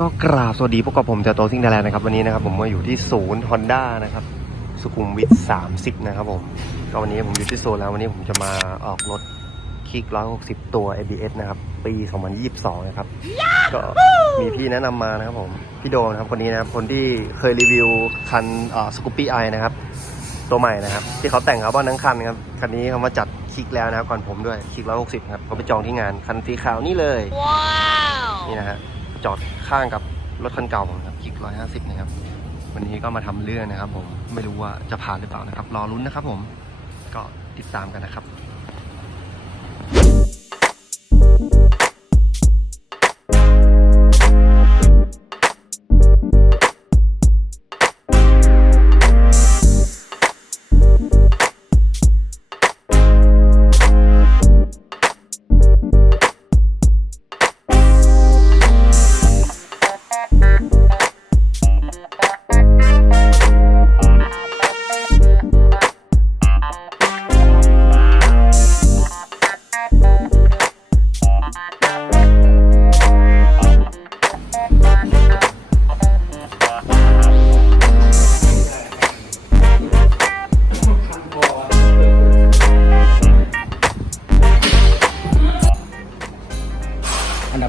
ก็กราบสวัสดีพวกกับผมจากโตซิงไทยแลนด์นะครับวันนี้นะครับผมมาอยู่ที่ศูนย์ Honda นะครับสุขุมวิท30 นะครับผมก็วันนี้ผมอยู่ที่โซนแล้ววันนี้ผมจะมาออกรถคิก160 ตัว ABS นะครับ ปี 2022 นะครับ ก็มีพี่แนะนำมานะครับผม พี่โดนะครับคนนี้นะครับ คนที่เคยรีวิวคันสกูปปี้ไอนะครับ ตัวใหม่นะครับ ที่เขาแต่งเขาบ้านทั้งคันครับ คันนี้เขามาจัดคิกแล้วนะครับก่อนผมด้วยคิก160 ครับเขาไปจองที่งานคันสีขาวนี่เลยนี่นะฮะ จอดข้างกับรถคันเก่าผมครับคิกร้อยห้าสิบนะครับ วันนี้ก็มาทำเรื่องนะครับ ผมไม่รู้ว่าจะผ่านหรือเปล่านะครับ รอรุ้นนะครับ ผมก็ติดตามกันนะครับ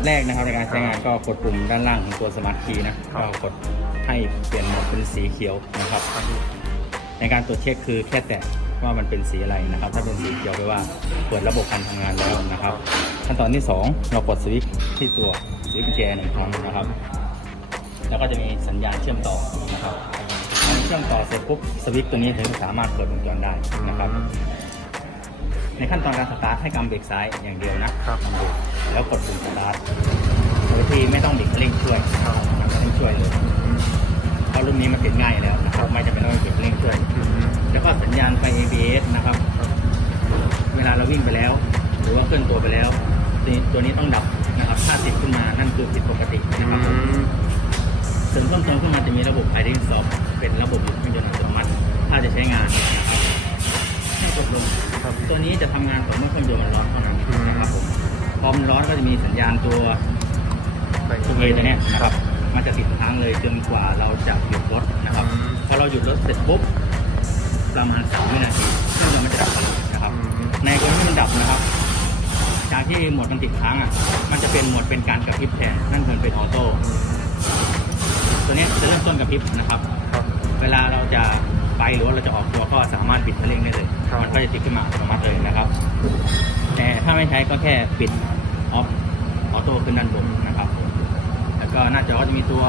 แรกนะครับในการใช้งานก็กดปุ่มด้านล่างของตัวสมาร์ทคีย์นะก็กดให้เปลี่ยนโหมดเป็นสีเขียวนะครับ ในการตรวจเช็คคือแค่แตะว่ามันเป็นสีอะไรนะครับ ถ้าเป็นสีเขียวแปลว่าเปิดระบบการทำงานแล้วนะครับ ขั้นตอนที่ 2 เรากดสวิตช์ที่ตัวสวิตช์กุญแจหนึ่งครั้งนะครับ แล้วก็จะมีสัญญาณเชื่อมต่อนะครับพอเชื่อมต่อเสร็จปุ๊บสวิตช์ตัวนี้ถึงสามารถเปิดวงจรได้นะครับ ในขั้นตอนการสตาร์ทให้กำเบรกซ้ายอย่างเดียวนะครับกำเบรกแล้วกดปุ่มสตาร์ทปกติไม่ต้องบิดเร่งช่วยนะครับไม่ต้องช่วยเลยเพราะรุ่นนี้มันติดง่ายแล้วนะครับ ไม่จำเป็นต้องบิดเร่งช่วย แล้วก็สัญญาณไฟ ABS นะครับ เวลาเราวิ่งไปแล้ว หรือว่าเคลื่อนตัวไปแล้ว ตัวนี้ตัวนี้ต้องดับนะครับ ถ้าติดขึ้นมานั่นคือผิดปกตินะครับผมส่วนเพิ่มเติมขึ้นมาจะมีระบบ i d ซอฟเป็นระบบหยุดเครื่องยนต์อัตโนมัติ ถ้าจะใช้งาน ตัวนี้จะทำงานต่อเมื่อเครื่องยนต์มันร้อนเท่านั้นนะครับผมพอมันร้อนก็จะมีสัญญาณตัวไปตัวเอตัวเนี้ยนะครับ มันจะติดค้างเลยจนกว่าเราจะหยุดรถนะครับ พอเราหยุดรถเสร็จปุ๊บประมาณสามวินาทีเครื่องยนต์มันจะดับไปเลยนะครับ ในกรณีที่มันดับนะครับ จากที่โหมดมันติดค้างอะ มันจะเป็นโหมดเป็นการกระพริบแทน นั่นคือเป็นออโต้ ตัวเนี้ยจะเริ่มต้นกระพริบนะครับ เวลาเราจะไปหรือว่า ตัวก็สามารถปิดคันเร่งได้เลยครับมันก็จะติดขึ้นมาอัตโนมัติเลยนะครับ แต่ถ้าไม่ใช้ก็แค่ปิดออฟออโต้ขึ้นด้านบนนะครับ แล้วก็หน้าจอก็จะมีตัว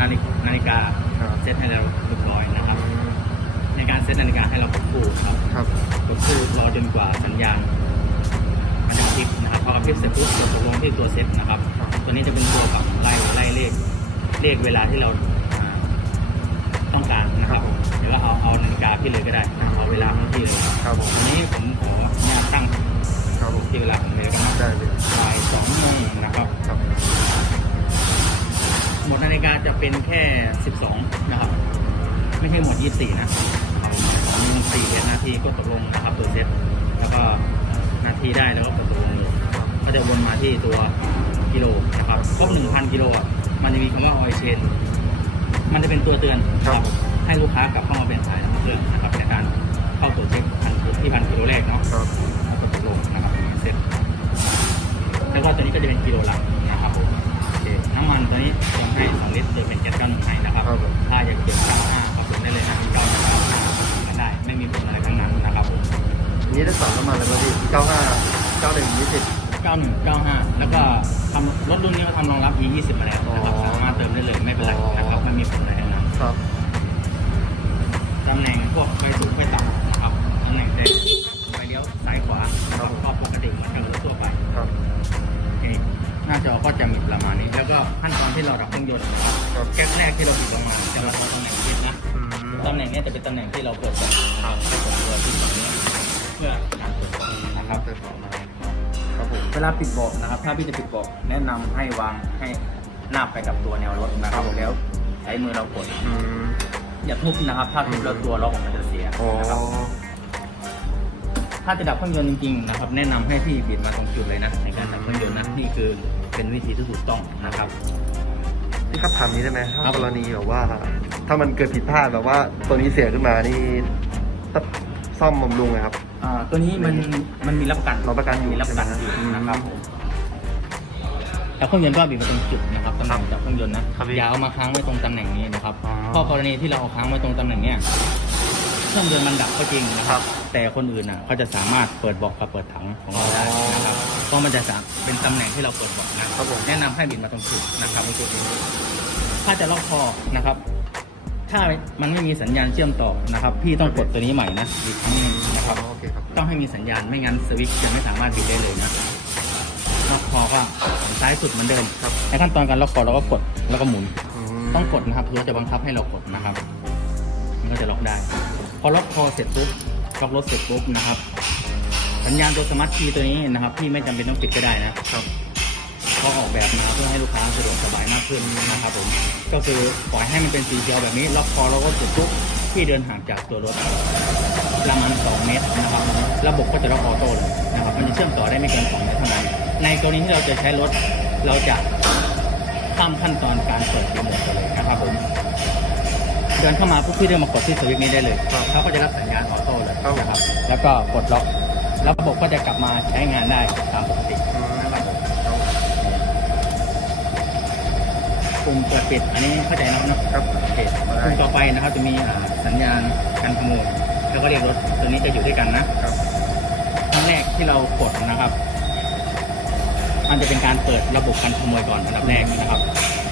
นาฬินาฬิกาครับเซตให้เราเรียบร้อยนะครับ ในการเซตนาฬิกาให้เรากดคู่ครับครับกดคู่รอจนกว่าสัญญาณมันจะกระพริบนะครับพอกระพริบเสร็จปุ๊บกดตกลงที่ตัวเซตนะครับ ตัวนี้จะเป็นตัวกับไล่ไล่เลขเลขเวลาที่เราอ่าต้องการ พี่เลยก็ได้เอาเวลาของพี่เลยครับผมวันนี้ผมขออนุญาตตั้งครับผมที่เวลาของเลยกันนะได้เลยบ่ายสองโมงนะครับครับหมดนาฬิกาจะเป็นแค่12นะครับ ไม่ใช่หมด24นะครับมีสี่เอ็ดนาทีก็ตกลงนะครับตัวเซตแล้วก็นาทีได้แล้วก็กดตกลงเลยก็จะวนมาที่ตัวกิโลนะครับครบ1,000กิโลอะมันจะมีคำว่าออยเชนมันจะเป็นตัวเตือนนะครับ ให้ลูกค้ากลับเข้ามาเป็นสายน้ำมันเครื่องนะครับในการเข้าตัวเช็คพันที่พันกิโลแรกเนาะครับแล้วก็ตกลงนะครับเสร็จแล้วก็ตัวนี้ก็จะเป็นกิโลหลักนะครับผมโอเคน้ำมันตัวนี้เติมให้2ลิตรจะเป็นเจ็ดเก้าหนึ่งไฮนะครับครับผมถ้าอยากเก็บ95ก็เติมได้เลยนะเก้าหนึ่งเก้าห้าก็ได้ไม่มีผลอะไรทั้งนั้นนะครับผมอันนี้ได้สอนประมาณอะไรบ้างพี่เก้าห้าเก้าหนึ่งยี่สิบ91 95 แล้วก็ทำรถรุ่นนี้ก็ทำรองรับ E20 มาแล้วนะครับอ๋อสามารถเติมได้เลย พี่จะปิดเบาะแนะนำให้วางให้นาบไปกับตัวแนวรถนะครับแล้วใช้มือเรากด อืม อย่าทุบนะครับ ถ้าทุบแล้วตัวล็อกมันจะเสียอ๋อนะครับถ้าจะดับเครื่องยนต์จริงๆนะครับ แนะนำให้พี่บิดมาตรงจุดเลยนะในการดับเครื่องยนต์นะนี่คือเป็นวิธีที่ถูกต้องนะครับวิพี่ครับถามนี้ได้ไหมถ้าครับ กรณีแบบว่า ถ้ามันเกิดผิดพลาดแบบว่าตัวนี้เสียขึ้นมานี่ต้องซ่อมบำรุงนะครับ อ่าตัวนี้มันมันมีรับประกันรับประกันอยู่มีรับประกันอยู่ใช่ไหมนะครับผม แล้วเครื่องยนต์ก็บีบมาตรงจุดนะครับตำแหน่งจากเครื่องยนต์นะครับพี่ อย่าเอามาค้างไว้ตรงตำแหน่งนี้นะครับอ๋อเพราะกรณีที่เราเอาค้างไว้ตรงตำแหน่งเนี้ยเครื่องยนต์มันดับก็จริงนะคครัรับ บ แต่คนอื่นอะเขาจะสามารถเปิดเบอกกับเปิดถังของเราได้นะครับเพราะมันจะสามเป็นตำแหน่งที่เราเปิดเบอกนะครับผม แนะนำให้บิดมาตรงจุดนะครับตรงจุดนี้ถ้าจะล็อกคอนะครับ ถ้ามันไม่มีสัญญาณเชื่อมต่อนะครับ พี่ต้องกดตัวนี้ใหม่นะอีกครั้งหนึงนะครับ โอเคครับ ต้องให้มีสัญญาณไม่งั้นสวิตช์จะไม่สามารถบิดได้เลยนะล็อกคอก็ ซ้ายสุดเหมือนเดิมครับในขั้นตอนการล็อกคอเราก็กดแล้วก็หมุนมต้องกดนะครับเพื่อจะบังคับให้เรากดนะครับ มันก็จะล็อกได้ พอล็อกคอเสร็จปุ๊บล็อกรถเสร็จปุ๊บนะครับ สัญญาณตัวสมาร์ทคีย์ตัวนี้นะครับพี่ไม่จำเป็นต้องปิดก็ได้นะครับเขาออกแบบมาเพื่อให้ลูกค้าสะดวกสบายมากขึ้นนะครับผมก็คือปล่อยให้มันเป็นสีเขียวแบบนี้ล็อกคอแล้วก็เสร็จปุ๊บพี่เดินห่างจากตัวรถประมาณ2เมตรนะครับ ระบบก็จะล็อกออโต้เลยนะครับ มันจะเชื่อมต่อได้ไม่เกิน2เมตรเท่านั้น ในกรณีที่เราจะใช้รถ เราจะข้ามขั้นตอนการเปิดรีโมทไปเลยนะครับผมเดินเข้ามาปุ๊บพี่เดินมากดที่สวิตช์นี้ได้เลยครับเขาก็จะรับสัญญาณออโต้เลยครับนะครับ แล้วก็กดล็อกแล้วระบบก็จะกลับมาใช้งานได้ตามปกติอืมนะครับผมปุ่มเปิดปิดอันนี้เข้าใจนะครับเนอะครับโอเคปุ่มต่อไปนะครับจะมีอ่าสัญญาณการขโมยแล้วก็เรียกรถตัวนี้จะอยู่ด้วยกันนะครับครั้งแรกที่เรากดนะครับ มันจะเป็นการเปิดระบบการขโมยก่อนอันดับแรกนะครับ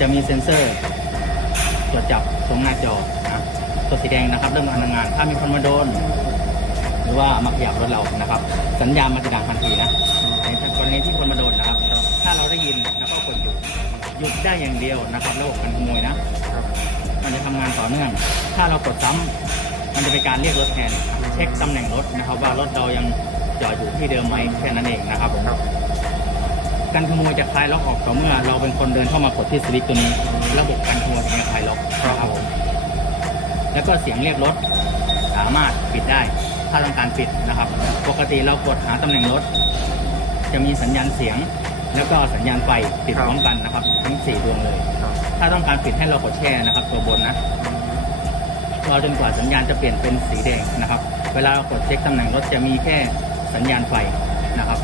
จะมีเซ็นเซอร์ตรวจจับตรงหน้าจอนะตัวสีแดงนะครับ เริ่มการทำงาน ถ้ามีคนมาโดน หรือว่ามาขยับรถเรานะครับ สัญญาณมันจะดังทันทีนะในกรณีที่คนมาโดนนะครับ ถ้าเราได้ยินแล้วก็กดหยุดหยุดได้อย่างเดียวนะครับระบบการขโมยนะครับมันจะทำงานต่อเนื่อง ถ้าเรากดซ้ำมันจะเป็นการเรียกรถแทน เช็คตำแหน่งรถนะครับ ว่ารถเรายังจอดอยู่ที่เดิมไหมแค่นั้นเองนะครับผมครับ การขโมยจะคลายล็อกออกต่อเมื่อ เราเป็นคนเดินเข้ามากดที่สวิตช์ตัวนี้ ระบบการขโมยถึงจะคลายล็อกนะครับผมแล้วก็เสียงเรียกรถสามารถปิดได้ ถ้าต้องการปิดนะครับ ปกติเรากดหาตำแหน่งรถ จะมีสัญญาณเสียง แล้วก็สัญญาณไฟติดพร้อมกันนะครับทั้งสี่ดวงเลยครับถ้าต้องการปิดให้เรากดแช่นะครับ ตัวบนนะรอจนกว่าสัญญาณจะเปลี่ยนเป็นสีแดงนะครับ เวลาเรากดเช็คตำแหน่งรถจะมีแค่สัญญาณไฟนะครับ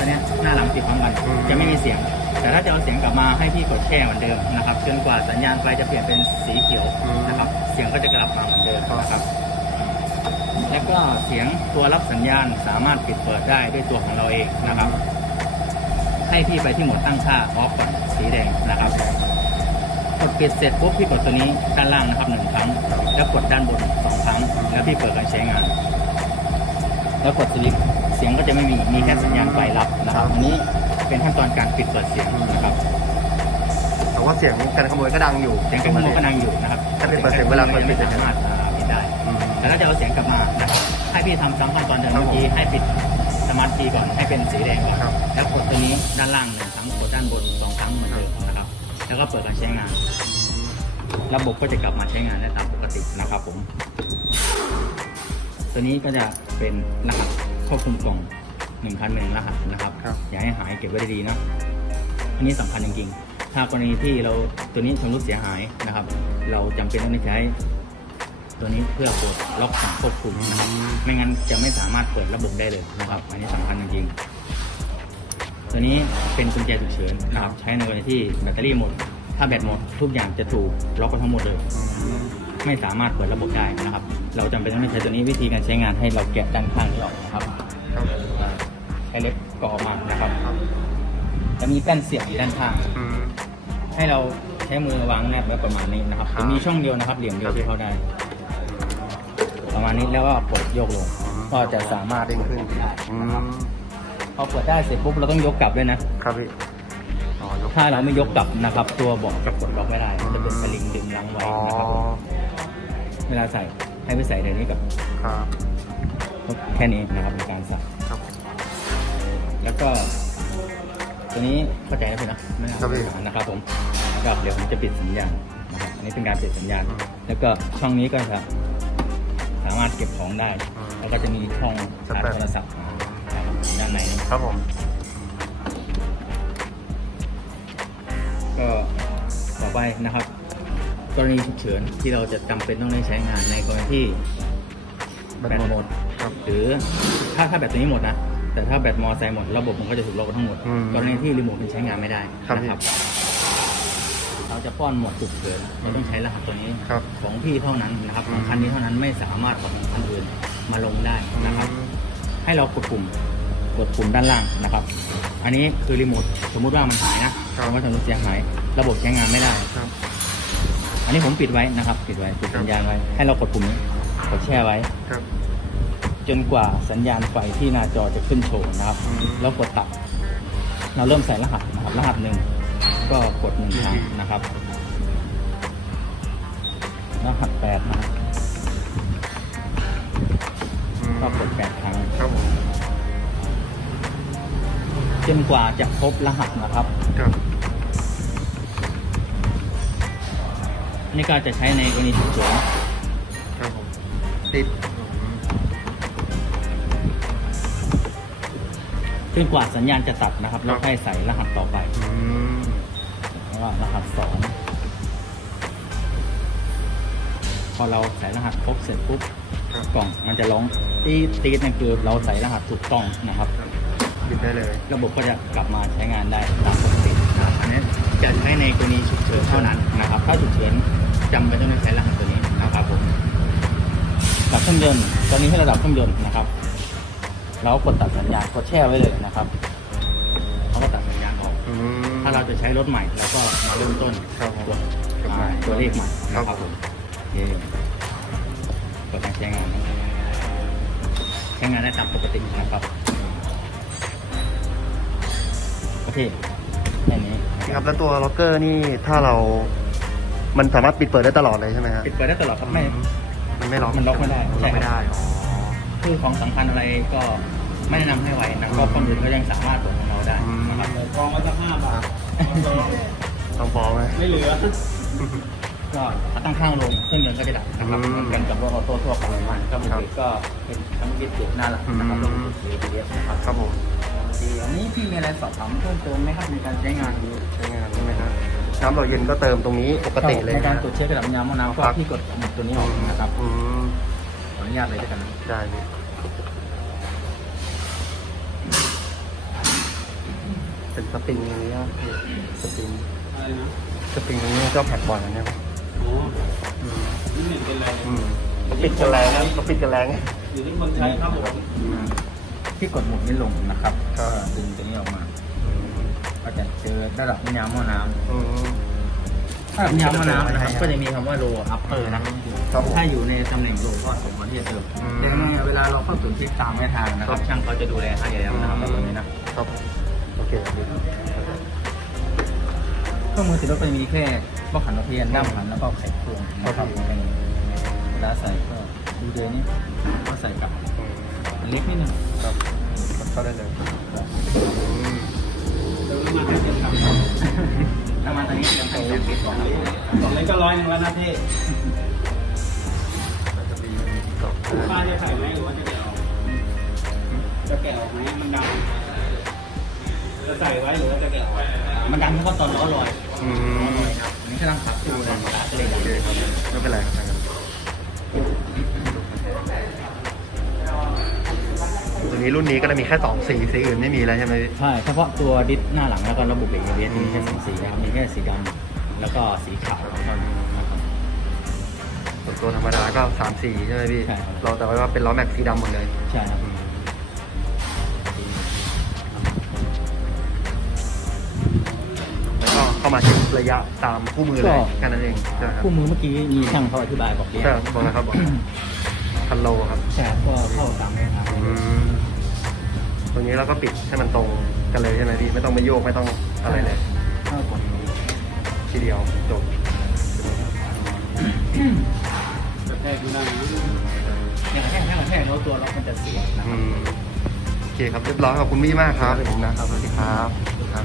ตัวเนี้ยหน้าหลังติดพร้อมกันอืม จะไม่มีเสียง แต่ถ้าจะเอาเสียงกลับมาให้พี่กดแช่เหมือนเดิมนะครับจนกว่าสัญญาณไฟจะเปลี่ยนเป็นสีเขียวนะครับเสียงก็จะกลับมาเหมือนเดิมนะครับแล้วก็เสียงตัวรับสัญญาณสามารถปิดเปิดได้ด้วยตัวของเราเองนะครับ ให้พี่ไปที่โหมดตั้งค่าออฟก่อนสีแดงนะครับกดปิดเสร็จปุ๊บพี่กดตัวนี้ด้านล่างนะครับหนึ่งครั้ง แล้วกดด้านบนสองครั้ง แล้วพี่เปิดการใช้งาน แล้วกดสวิตช์ เสียงก็จะไม่มีมีแค่สัญญาณไฟรับนะครับอันนี้เป็นขั้นตอนการปิดเปิดเสียงนะครับแต่ว่าเสียงการขโมยก็ดังอยู่เสียงการขโมยก็ดังอยู่นะครับถ้าเป็นเปิดเสียงเวลาเปิดปิไม่ดสามารถอ่าปิดได้อืมแต่ถ้าจะเอาเสียงกลับมานะครับให้พี่ทำซ้ำขั้นตอนเดิมครับเมื่อกี้ให้ปิดสมาร์ททีก่อนให้เป็นสีแดงก่อนครับแล้วกดตัวนี้ด้านล่างหนึ่งครั้งกดด้านบนสองครั้งเหมือนเดิมนะครับ แล้วก็เปิดการใช้งาน ระบบก็จะกลับมาใช้งานได้ตามปกตินะครับผม ตัวนี้ก็จะเป็นรหัส ควบคุมกล่องหนึ่งพันหนึ่งรหัสนะครับ ครับ อย่าให้หายเก็บไว้ดีๆนะ อันนี้สำคัญจริงๆ ถ้ากรณีที่เราตัวนี้ชำรุดเสียหายนะครับ เราจำเป็นต้องใช้ ตัวนี้เพื่อปลดล็อกสั่งควบคุมนะครับ ไม่งั้นจะไม่สามารถเปิดระบบได้เลยนะครับ อันนี้สำคัญจริงๆ ตัวนี้เป็นกุญแจฉุกเฉินนะครับ ใช้ในกรณีที่แบตเตอรี่หมด ถ้าแบตหมดทุกอย่างจะถูกล็อกไปทั้งหมดเลย ไม่สามารถเปิดระบบได้นะครับ เราจำเป็นต้องใช้ตัวนี้วิธีการใช้งานให้เราแกะด้านข้างนี้ออกนะครับ ครับใช้เล็บกรอออกมานะครับครับจะมีแป้นเสียบอยู่ด้านข้างอืม ให้เราใช้มือวางแนบไว้ประมาณนี้นะครับครับจะมีช่องเดียวนะครับ เหลี่ยมเดียครัวบที่เข้าได้ ประมาณนี้แล้วก็กดโยกลงอืมก็จะสามารถเด้งขึ้นได้อืนะครับมพอเปิดได้เสร็จปุ๊บเราต้องยกกลับด้วยนะ ครับพี่อ๋อยกถ้าเราไม่ยกกลับนะครับ ตัวเบอกจะกดล็อกไม่ได้มันจะเป็นสลิงดึงลังไว้อ๋อนะครับผมเวลาใส่ให้ไปใส่เดี๋ยวนี้กับครับ แค่นี้นะครับในการใส่ครับ แล้วก็ ตัวนี้เข้าใจแล้วใช่ไหมไม่เอาครับพี่ นะครับผมแล้วก็เดี๋ยวผมจะปิดสัญญาณนะครับอันนี้เป็นการปิดสัญญาณอืมแล้วก็ช่องนี้ก็จะสามารถเก็บของได้ อืมแล้วก็จะมีช่องชาร์จโทรศัพท์นะครับด้านในนี้ ครับผมก็ไปนะครับ กรณีฉุกเฉินที่เราจะจำเป็นต้องได้ใช้งานในกรณีที่แบตหมด ครับหรือถ้าถ้าแบตตัวนี้หมดนะ แต่ถ้าแบตมอไซค์หมดระบบมันก็จะถูกล็อกทั้งหมด อืมกรณีที่รีโมทมันใช้งานไม่ได้ครับ นะครับ เราจะป้อนหมวดฉุกเฉินเราต้องใช้รหัสตัวนี้ ครับ ของพี่เท่านั้นนะครับอืขมองคันนี้เท่านั้นไม่สามารถของคันอื่นมาลงได้นะครับอืมให้เรากดปุ่มกดปุ่มด้านล่างนะครับ อันนี้คือรีโมทสมมุติว่ามันหายนะสมมติว่าถนนเสียหาย ระบบใช้งานไม่ได้ ครับ อันนี้ผมปิดไว้นะครับ ปิดไว้ปิดสัญญาณไว้ ให้เรากดปุ่มนี้กดแช่ไว้ ครับ จนกว่าสัญญาณไฟที่หน้าจอจะขึ้นโชว์นะครับอืมแล้วกดตัด เราเริ่มใส่รหัสนะครับ รหัสหนึ่งก็กดหนึ่งครั้งนะครับ รหัสแปดนะครับอืมก็กดแปดครั้งครับผมจนกว่าจะครบรหัสนะครับ ครับ นี่ก็จะใช้ในกรณีฉุกเฉินครับผมติด จนกว่าสัญญาณจะตัดนะครับแล้วให้ใส่รหัสต่อไปอืมเพราะว่ารหัสสองพอเราใส่รหัสครบเสร็จปุ๊บครับกล่องมันจะร้องตีดตีดนั่นคือเราใส่รหัสถูกต้องนะครับ บิดได้เลยระบบก็จะกลับมาใช้งานได้ตามปกติอันนี้จะใช้ในกรณีฉุกเฉินเท่านั้นนะครับถ้าฉุกเฉินจำเป็นต้องใช้รหัสตัวนี้นะครับผมดับเครื่องยนต์ตอนนี้ให้ระดับเครื่องยนต์นะครับ เรากดตัดสัญญาณกดแช่ไว้เลยนะครับเขาก็ตัดสัญญาณออก อืม ถ้าเราจะใช้รถใหม่เราก็มาเริ่มต้นครับผมกดกดใหม่อ่าตัวเลขใหม่ครับนะครับผม โอเคกดการใช้งานนะครับใช้งานได้ตามปกตินะครับโอเคแค่นี้พี่ครับแล้วตัวล็อกเกอร์นี่ถ้าเรา มันสามารถปิดเปิดได้ตลอดเลยใช่ไหมฮะปิดเปิดได้ตลอดครับไม่ มันไม่ล็อกมันล็อกไม่ได้นล็อกไม่ใช่ได้ครับอ๋อ คือของสำคัญอะไรก็ไม่แนะนำให้ไว้นะก็คนอื่นก็ยังสามารถตรวจของเราได้นะครับกองไว้สักห้าบาทต้องฟ้องไหมไม่เหลือ ก็ถ้าตั้งข้างลงเครื่องยนต์ก็จะดับนะครับอืมเหมือนกันกับรถออโต้ทั่วไปมันก็มันก็เป็นทั้งวิดจุหน้าหลังนะครับอืรมถเอเอสนะครับครับผมดีอันนี้พี่มีอะไรสอบถามเพิ่มเติมไหมครับในการใช้งานใช้งานใช่ไหมครับน้ำหล่อเย็นก็เติมตรงนี้ปกติเลยในการนะตรวจเช็คระดับน้ำมะนาวก็ครับพี่กดหมุดตัวนี้ออกนะครับ อืมขออนุญาตเลยด้วยกันนะได้พี่เป็นสปริงอย่างนี้ครับพี่สปริงอะไรนะสปริงอย่างนี้ก็แพ็คบอลนะเนี่ยอ๋ออืมนี่หนึ่งเป็นอะไรอืมปิดกันแรงนะเราปิดกันแรงอยู่ที่คนใช้ครับผมพี่กดหมุดนี้ลงนะครับครับ ก็ดึงตัวนี้ออกมา ก็จะเจอระดับน้ำมะนาวอืม ระดับน้ำมะนาวนะครับก็จะมีคำว่า low upper นะครับครับผมถ้าอยู่ในตำแหน่ง low ก็สมควรที่จะเติมอืมแต่เนี่ยเวลาเราเข้าสู่ทิศตามแม่ทางนะคครัรับบช่างเขาจะดูแลให้แล้วนะครับตรงนี้นะ ครับผมโอเคพี่เครื่องมือติดรถก็จะมีแค่พวกขันรถเทียนด้ามขันแล้วก็ไขควงนะครับแค่นี้เวลาใส่ก็ดูเดยวนี้ก็ใส่กลับอืมอันเล็กนิดนึงครับเข้าได้เลยอืมเติมน้ำมันให้เจ็ดครั บน้ำมันตอนนี้เตรียมใส่ยางปิดก่อนสองเล็กก็ร้อยหนึ่งแล้วนะพี่จะมีต่อป้าจะใส่ไหมหรือว่าจะแกะออกจะแกะออกไหมมันดำจะใส่ไว้หรือว่าจะแกะออกมันดังเฉพาะตอนล้อลอยอืมอันนี้กำลังขับอยู่เลยก็เลยโอเคครับไม่เป็นไรครับ ตัวนี้รุ่นนี้ก็จะมีแค่สองสีสีอื่นไม่มีแล้วใช่ไหมพี่ใช่เฉพาะตัวดิสหน้าหลังแล้วก็ระบบเบรก ABS มีแค่สองสีนะครับมีแค่สีดำแล้วก็สีขาวเท่านั้นนะครับ ส่วนตัวธรรมดาก็สามสีใช่ไหมพี่ใช่ครับ เราแต่ว่าเป็นล้อแม็กซ์สีดำหมดเลยใช่ครับอืมแล้วก็เข้ามาเช็คระยะตามคู่มือเลยแค่นั้นเองใช่ครับคู่มือเมื่อกี้มีช่างเขาอธิบายบอกเรียใช่ครับบอกนะครับบอก พันโลครับใช่ก็เข้าตามแนวทางอืมตรงนี้เราก็ปิดให้มันตรงกันเลยใช่ไหมพี่ไม่ต้องไปโยกไม่ต้องอะไรเลยเข้ากดทีเดียวจบจะแทกดูได้นะอย่างแค่แค่แค่รถตัวเรามันจะเสียนะคอืรับมโอเคครับเรียบร้อยขอบคุณมี่มากครับผมนะครับสวัสดีครับครับ